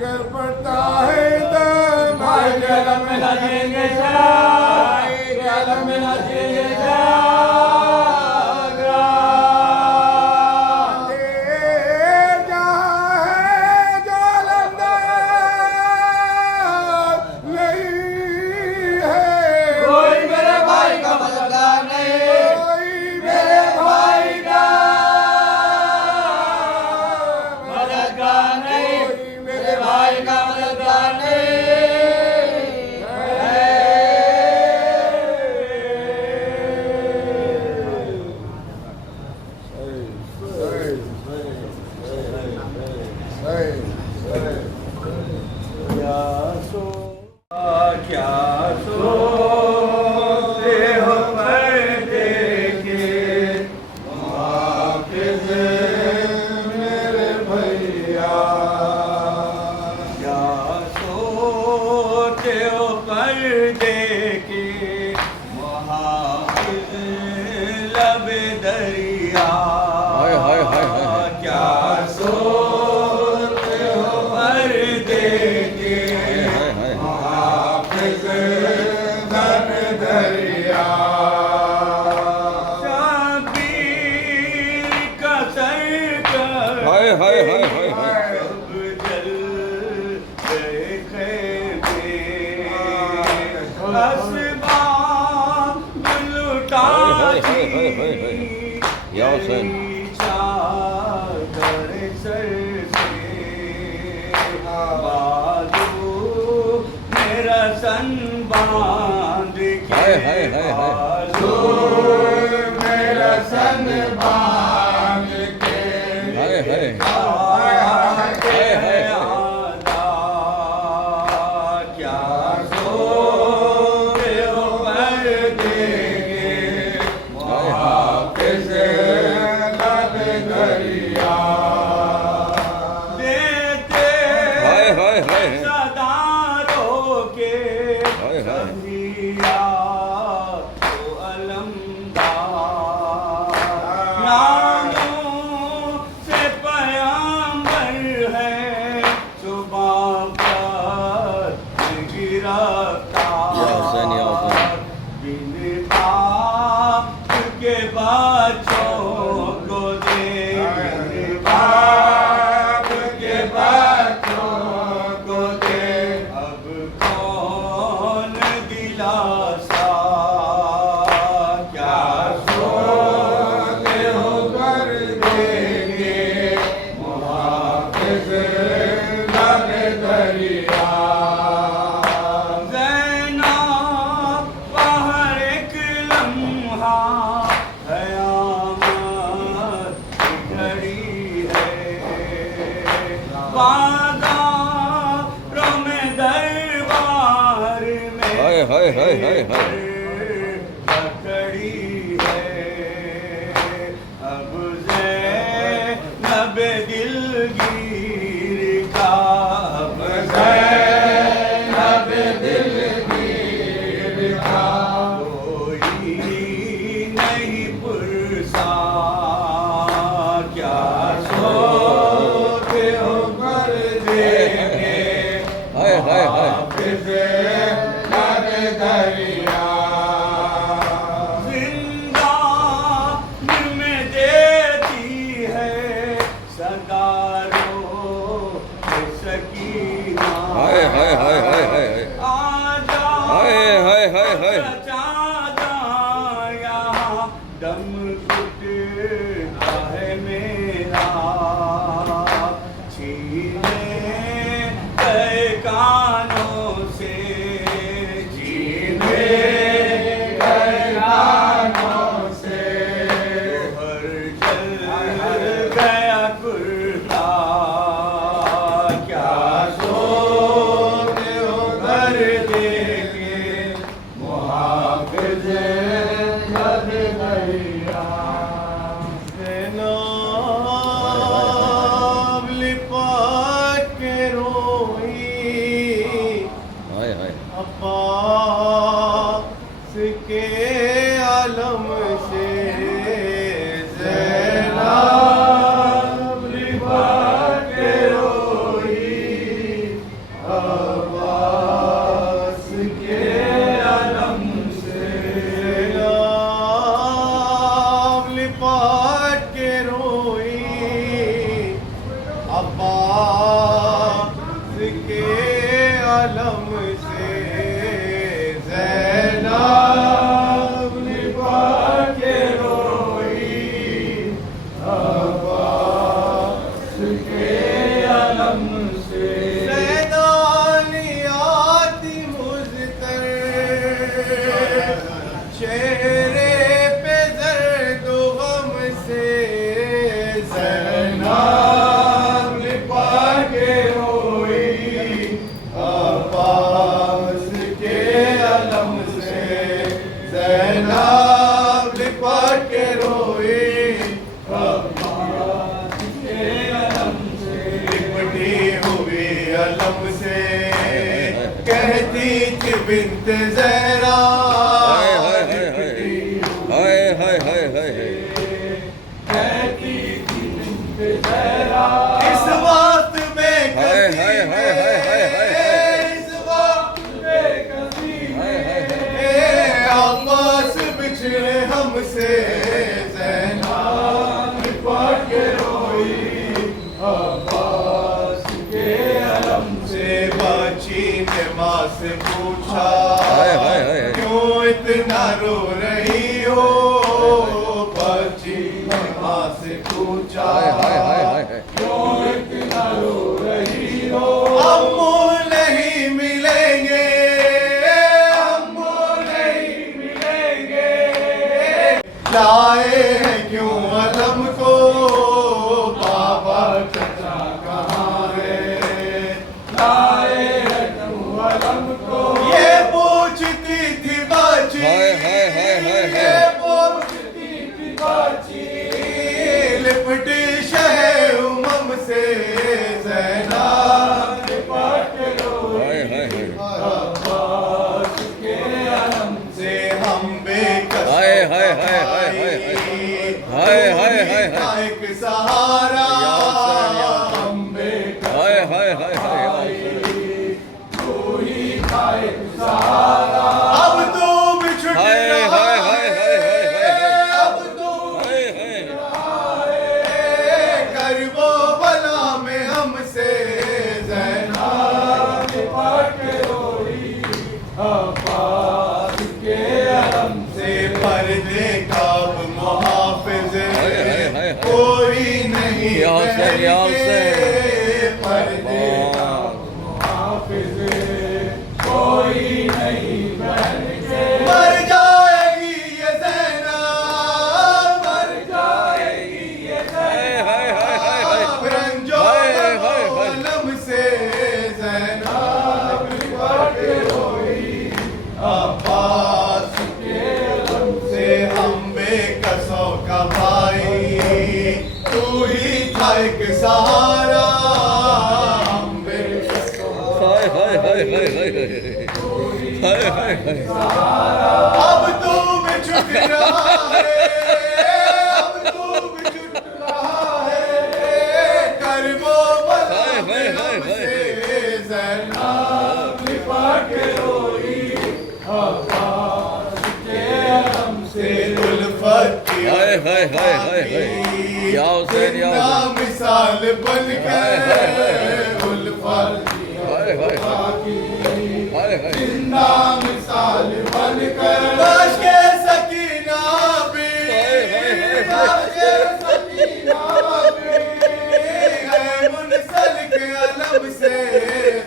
कर पड़ता है दम भाई के आलम में नाचेंगे जागरा, के आलम में नाचेंगे जागरा। जहाँ है जालंधर नहीं है कोई मेरे भाई का मददगार नहीं, कोई मेरे भाई का मददगार नहीं, मेरे भाई का मददगार नहीं। क्या सोते हो पर्दे के हाफिज मेरे भैया क्या सोते हो पर्दे के मुहाफिज लब दरिया। हाय हाय हाय हाय। क्या सोते हो पर्दे के हाय हाय। हाफिज धन दरिया शबीर का सरकर हाय हाय हाय हाय हाय। अब जल गए खेमे, असबाब लुटा हाय हाय हाय हाय हाय। या हुसैन। चादर सर से बाजू मेरा सन बांध के हाय हाय हाय हाय। बाजू मेरा सन बांध के हाय हाय। हाय हाय आदा। क्या सोते हो पर्दे के हाफिज धन दरिया देते हाय हाय हाय। सदारों के हाय हाय। कन्हैया तो अलमदार नामों से पयंबर है सुबह पर गिरफ्तार। या हुसैन, या हुसैन। बिन बाप के बच्चों को दे, बिन बाप के बच्चों को दे, अब कौन दिलासा। क्या सोते हो पर्दे के हाफिज धन दरिया ज़ैनब बाहर एक लम्हा क़यामत की घड़ी है, बाज़ारों में दरबार में हाय हाय हाय हाय हाय। खड़ी है। अब ज़ैनब दिलगीर का, अब ज़ैनब दिलगीर का कोई नहीं पुरसा। क्या सोते हो पर्दे के हाय हाय हाय। हाफिज धन दरिया जिंदा में देती है सगारों में सकीना। हाय हाय हाय हाय हाय। आजा हाय हाय हाय हाय। चादा यहाँ दम घुटता है मेरा, छीने गए कानों से, छीने गए कानों से, हर जल गया कुर्ता। क्या सोते ज़ैनानी आती मुझकर चेहरे पे दर्द गम से ज़ैनाब लिपा के रोई अब्बास के अलम से ज़ैनाब लिपा के रोई अब्बास के अलम से लिपटी हुई अलम से कहती थी बिन्त ज़हरा हाय हाय हाय हाय हाय हाय हाय हाय इस वक्त में हाय हाय हाय हाय हाय हाय इस वक्त में कभी हाय हाय अब्बास बिछड़े हमसे ज़ैनाब लिपा के रोई अब्बास के अलम से बाची ने माँ से पूछा हाय हाय हाय क्यों इतना रो रही हो बाची ने माँ से पूछा हाय हाय हाय हाय क्यों इतना रो रही हो अम्मू नहीं मिलेंगे अम्मू नहीं मिलेंगे लाए हैं क्यों अलम को बाबा चचा कहाँ है लाए हैं क्यों अलम को ये पूछती थी बाची हाय हाय हाय हाय हाय ये पूछती थी बाची लिपटी शहे उमम से ज़ैनाब लिपा के रोई हाय हाय हाय अब्बास के अलम से हम बेकस हाय हाय हाय हाय हाय हाय हाय हाय हाय हाय एक सहारा हम बेकस हाय हाय हाय हाय तू ही था एक सहारा अब तू भी छुट हाय रहा हाय हाय हाय हाय हाय अब तू हाय हाय करबो बला में हमसे ज़ैनाब लिपा के रोई अब्बास के अलम से पर्दे काब मुहाफिज हाय हाय हाय कोई नहीं या हुसैन, या हुसैन। पर्दे काब मुहाफिज कोई नहीं बहन के मर जाएगी ये ज़ैनाब मर जाएगी ये हाय हाय हाय हाय हाय रंजो हाय हाय हाय अलम से ज़ैनाब लिपा के रोई अब्बास के अलम से हम बेकसों का भाई तू ही था एक सहारा हम बेकसों हाय हाय हाय हाय हाय हाय हाय हाय अब तू भी छुट रहा है अब तू भी छुट रहा है करबो बला हाय, हाय, हाय, हाय। से ज़ैनाब लिपा के रोई अब्बास के अलम से उल्फत की हाय हाय हाय हाय हाय या हुसैन, या जिंदा हुसैन। मिसाल बनकर हाय, हाय, उल्फत की हाय हाय हाय हाय जिंदा मिसाल बनकर काश के सकीना भी काश के सकीना भी है मुनसल के अलम से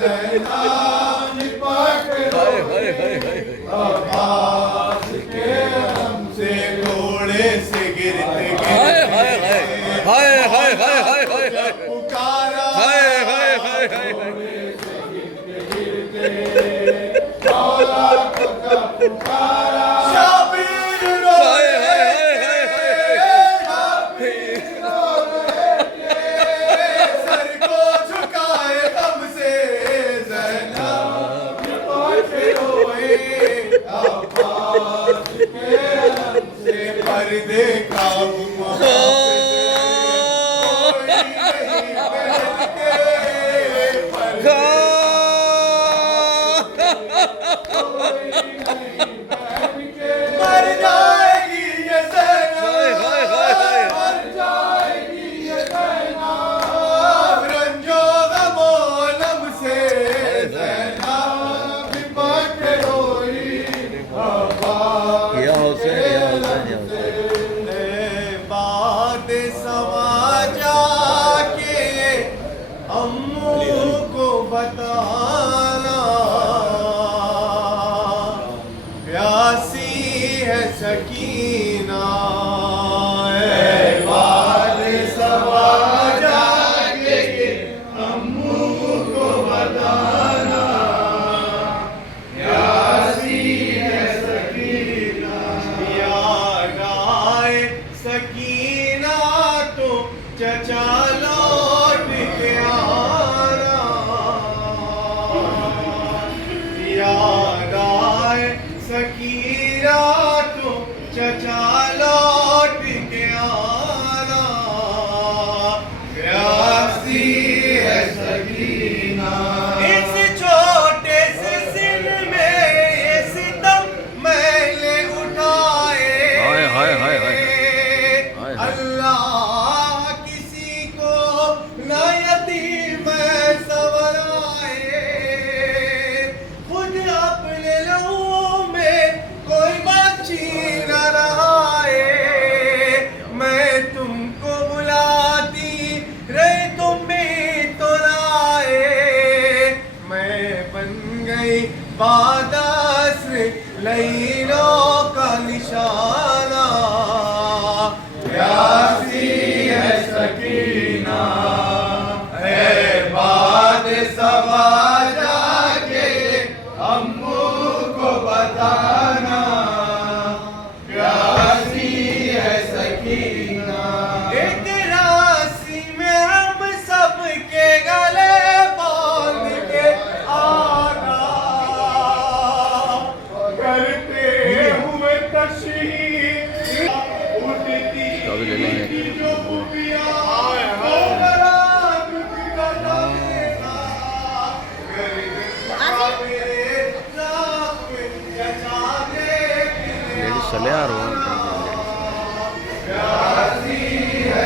ज़ैनाब लिपा के हाय हाय हाय हाय अब्बास के अलम से घोड़े से गिरते हाय हाय हाय हाय हाय हाय हाय हाय हाय पुकारा हाय हाय हाय हाय हाय शाबीर रो हाय हाय हाय हाय सर को झुकाए हमसे ज़ैनाब लिपा के रोए अब्बास के अलम से पर्दे काब मर जाएगी ये ज़ैनाब मर जाएगी ये ज़ैनाब रंजो गमो अलम से ज़ैनाब लिपा के रोई अब्बास या हुसैन, या हुसैन, या हुसैन। बात समा जाके अम्मू को बताना, प्यासी है सकीना, बाद सवा जाके अम्मू को बताना, प्यासी है सकीना, याद आए सकीना तो चचा लौट के आना, याद आए सकीना तो चचा लौट के आना, प्यासी है सकीना। इस छोटे से सिल में ये सितम मैंने उठाए, हाय हाय हाय हाय अल्लाह किसी को न यतीम सवराए, खुद अपने लोगों में कोई बच्ची न रहाए, मैं तुमको बुलाती रही तुम भी तो आए, मैं बन गई बादस्र लैलों का निशाना, प्यासी है सकीना, है बाद सवा जाके अम्मू को बताना, प्यासी है सकीना। एक राशि में हम सबके गले बांध के आना, करते हुए तशहीर उठती अभी ले लेंगे। जो खुफिया वो रात का दमेना, गर्द मेरे रात में चचा दे लेडीज चले आ रहे हैं। प्यासी है